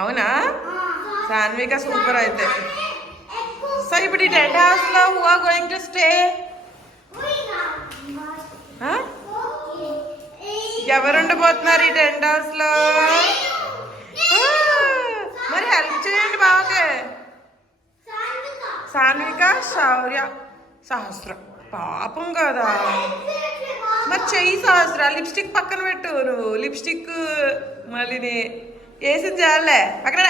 అవునా? సాన్విక సూపర్ అయితే. సో ఇప్పుడు ఈ టెంట్ హౌస్లో who are going to stay ఎవరు ఉండబోతున్నారు ఈ టెంట్ హౌస్లో? ఆ, మరి హెల్ప్ చేయండి బావకే. సాన్విక. శౌర్య సహస్రం. పాపం కదా. మరి చెయ్యి సహస్ర లిప్స్టిక్ పక్కన పెట్టు నువ్వు. లిప్స్టిక్ మళ్ళీ వేసింది చాలే అక్కడ.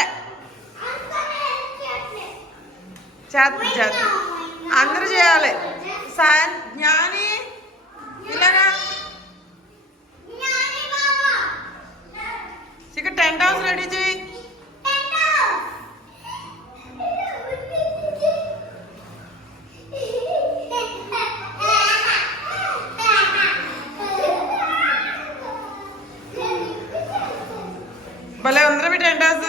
చేత చేత. అందరూ చేయాలి. సా జ్ఞాని ఇలానా భలే ఉందిరా మీ టెంట్ హౌస్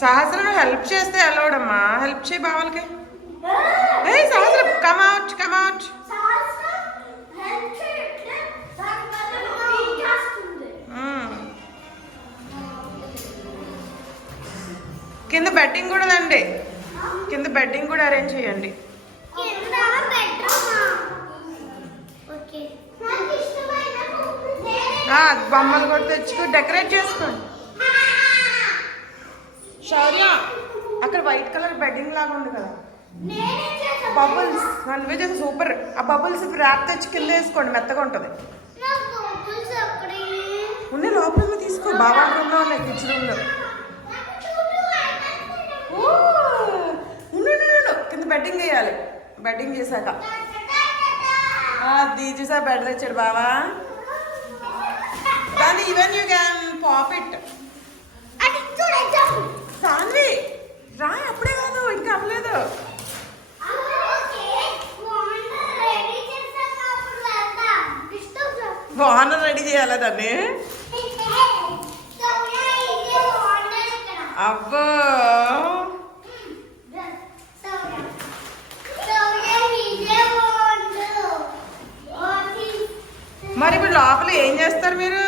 సహస్రం హెల్ప్ చేస్తే వెళ్ళవడమ్మా హెల్ప్ చేయి బావాలకి. ఏ సహస్రం కమౌట్ కమౌట్ కింద బెడ్డింగ్ కూడా దండి. కింద బెడ్డింగ్ కూడా అరేంజ్ చేయండి. బొమ్మలు కూడా తెచ్చుకో డెకరేట్ చేసుకోండి శౌర్య అక్కడ వైట్ కలర్ బెడ్డింగ్ లాగా ఉంది కదా. బబుల్స్ నన్వే చేసి సూపర్. ఆ బబుల్స్ ఇప్పుడు ర్యాప్ తెచ్చి కింద వేసుకోండి మెత్తగా ఉంటుంది. ఉన్నాయి లోపల తీసుకో. బాబా రూమ్లో ఉన్నాయి కిచెన్ రూమ్లో. ఉండు. కింద బెడ్డింగ్ వేయాలి. బెడ్డింగ్ చేశాక. అది చూసా బెడ్ తెచ్చాడు బావా దాన్ని even you can pop it Sanvi రా అప్పుడే కాదు ఇంకా అవ్వలేదు. బాగున్న రెడీ చేయాలా దాన్ని అబ్బో మరి ఇప్పుడు లోపల ఏం చేస్తారు మీరు?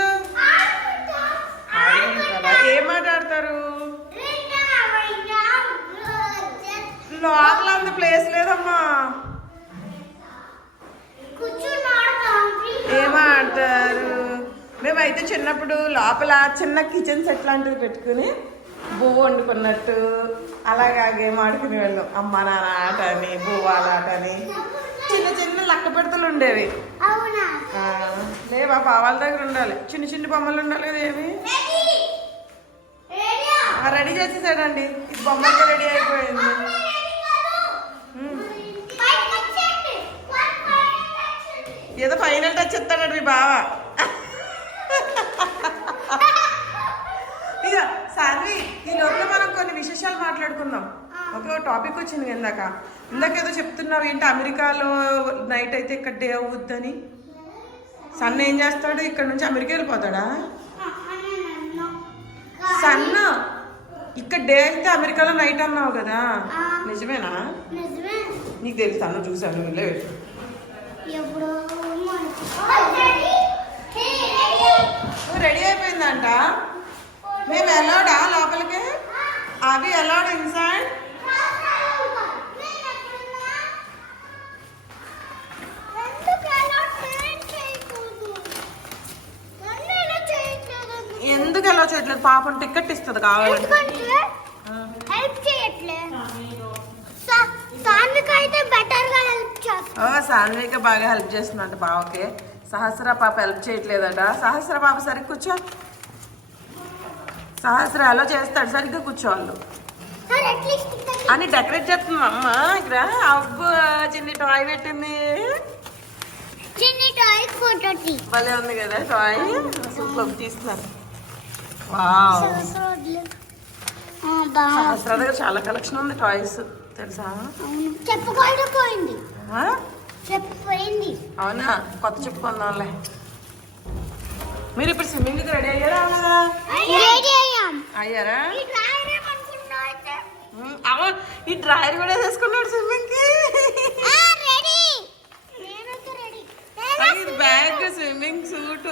ఏం మాట్లాడతారు. లోపల అంత ప్లేస్ లేదమ్మా. ఏం ఆడతారు? మేమైతే చిన్నప్పుడు లోపల చిన్న కిచెన్ సెట్ లాంటిది పెట్టుకుని బువ్వ వండుకున్నట్టు అలాగా గేమ్ ఆడుకునే వాళ్ళం అమ్మ నాన్న ఆట అని బువ్వాల ఆట అని చిన్న చిన్న లక్క పెడతలు ఉండేవి. పావాల దగ్గర ఉండాలి. చిన్న చిన్న బొమ్మలు ఉండాలి కదా ఏమి ఆ, రెడీ చేసేసాడండి. ఇది బొమ్మకి రెడీ అయిపోయింది. ఉమ్. ఏదో ఫైనల్ టచ్ ఇస్తాడు మీ బావ. ఇక సాన్వి ఈ లోపల మనం కొన్ని విశేషాలు మాట్లాడుకుందాం. ఓకే ఒక టాపిక్ వచ్చింది ఇందాక. ఇందాక ఏదో చెప్తున్నావు ఏంటి అమెరికాలో నైట్ అయితే ఇక్కడ డే అవుద్దని? సన్ ఏం చేస్తాడు? ఇక్కడ నుంచి అమెరికా వెళ్ళిపోతాడా? సన్ ఇక్కడ డే అయితే అమెరికాలో నైట్ అన్నావు కదా. నిజమేనా? నిజమే. నీకు తెలుసు అన్న చూసాను వెళ్ళే రెడీ. అయిపోయిందంట. మేము వెళ్ళాడా లోపలికి? అవి వెళ్ళాడు ఇన్సైడ్ ఎందుకు ఎలా చేయట్లేదు పాపం టికెట్ ఇస్తుంది కావాలంటే. హెల్ప్ సాన్విక అయితే బెటర్గా హెల్ప్ చేస్తా. ఓ సాన్విక బాగా హెల్ప్ చేస్తుందంట బావకి. సహస్ర పాప హెల్ప్ చేయట్లేదట. సహస్ర పాప సరిగ్గా కూర్చో. సహస్ర ఎలా చేస్తాడు సరిగ్గా కూర్చోవాళ్ళు. అని డెకరేట్ చేస్తుంది. అమ్మ ఇక్కడ అబ్బో చిన్ని టాయ్ పెట్టింది. చిన్ని టాయ్ ఫోటో భలే ఉంది కదా టాయ్ సూపర్ తీస్తున్నారు. దగ్గర చాలా కలెక్షన్ ఉంది టాయ్స్ తెలుసా? చెప్పుకోవడం పోయింది. ఆ? చెప్పిపోయింది అవునా? కొత్త చెప్పుకుందాంలే మీరు ఇప్పుడు స్విమ్మింగ్కి రెడీ అయ్యారా? అయ్యారా? అవును ఈ డ్రాయర్ కూడా వేసుకున్నాడు రెడీ ఇది బ్యాగ్ స్విమ్మింగ్ సూట్